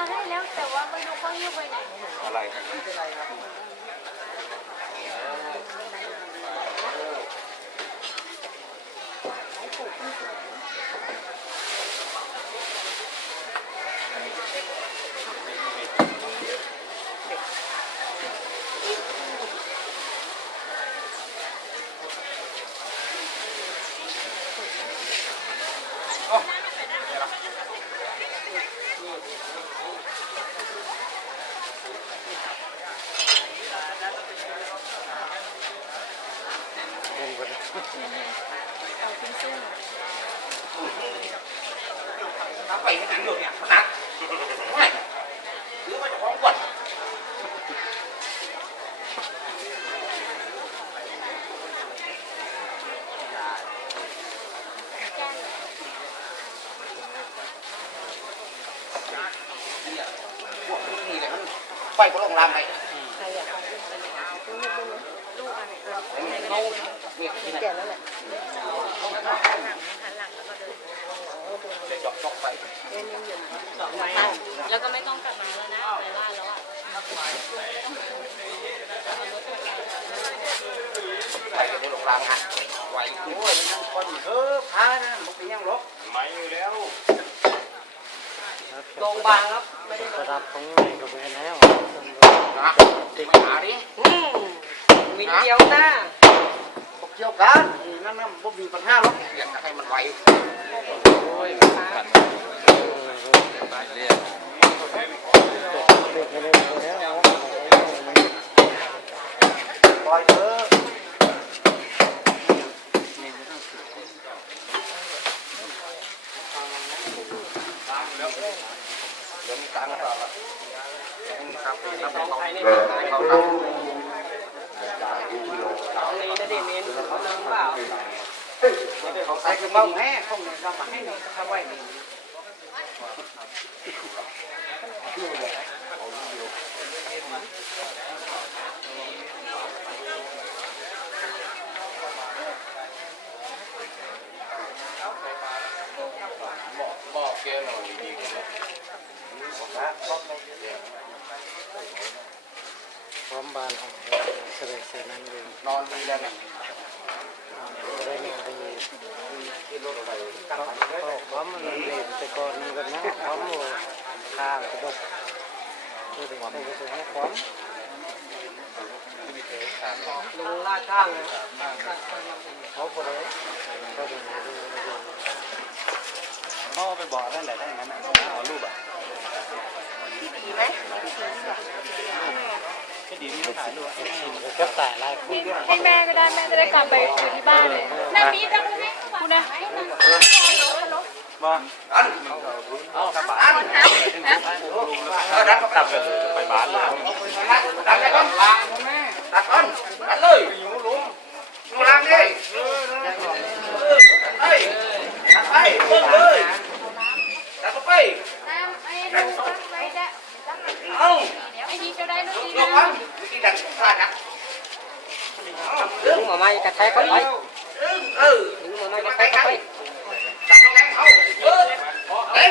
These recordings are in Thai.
มาให้แล้วแต่ว่าไม่รู้เขาหิ้วไปไหน อะไร เอาขึ้นซึ่งน้ำไปให้หนังอยู่เนี่ยหนักไม่หรือว่าจะของกวดพวกนี้เลยมันไฟก็ลงรามไป เออเงาเนี่ยนี่แก่แล้วแหละหันหลังหันหลังแล้วก็เดินเลยจอกจอกไปเดินยังอยู่แล้วก็ไม่ต้องกลับมาแล้วนะไปบ้านแล้วอะไปก็ลงรามฮะไวขึ้นโอ้ยมันคนเฮ้อพานะมันเป็นยังหรอกไม่อยู่แล้วโรงพยาบาลครับไม่ได้ระดับของนี่ก็เป็นแล้วนะไม่หาดิ อืมมีเดียวนะบอกเกี่ยวกันนี่นั่นน่ะบ่มีปัญหาหรอกเรียนให้มันไวโอ้ยขันเรียกเด็กไม่ได้แล้วปล่อยเถอะเดี๋ยวมีตังค์ต่อละครับครับของเขาไทยนี่เขาตเขารงนี้นะด่นเน้นเขาเนินเปล่าเขาใส่กระเป๋าแม่เขาเนี่ยเรามาให้หน่อยทำไว้นี่บอกแกหน่อยดีกว่า พร้อมบานของเสด็จเสนั่นเองนอนดีแล้วเลยได้หนึ่งปีที่รถไปก็พร้อมมันเด็กแต่ก่อนมันก็นะพร้อมข้างกระดกคือถึงไปก็ถึงให้พร้อมลงลาข้างเลยเขาไปเลยก็ถึงพ่อไปบอกนั่นแหละได้งั้นนะเอารูปอะ ที่ดีไหม ก็ดีที่ถ่ายรูป ก็ตายลายคุณให้แม่ก็ได้แม่จะได้กลับไปอยู่ที่บ้านเลยนั่นนี้จะพูดให้คุณนะมาอันเอากลับบ้าอันนเออดันกลับไปบ้านเลยดันไปก่อนดันก่อนดันเลยอยู่ลุงลุงล้างดิเฮ้ยดันไปเบิ่งเลยดันไปไอ้ลูกไว้ได้เอ้า อ้นี่จะได้ลูกลุดีงนะก่อนกินดันพลาดนะ ดึงออกมากระแทกเข้าไปเออดึงออกมากระแทกเข้าไปดันแรงเขาเออแรง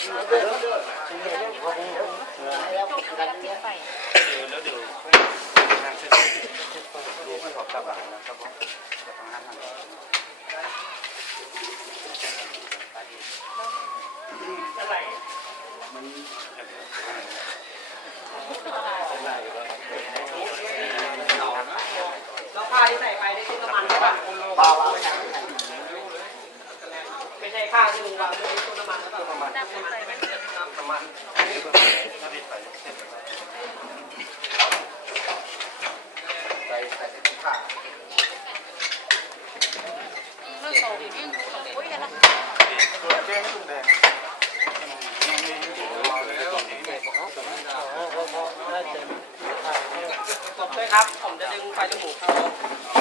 เนี่ยไปดูไม่ขอบกับหลังนะครับผมจะทำงาพาที่ใส่ไปได้ที่น้ำมันใช่ป่ะเบาเอา ข้าวที่ลุงวางด้วยที่น้ำมันแล้วป่ะดับไปใส่ไม่ประมาณใส่ใส่ถุงผ้าเรื่องโตอีกนี่ของปุ้ยกันละแดงให้ลุงแดงได้เต็มจบเลยครับ ผมจะดึงไฟจมูกเขา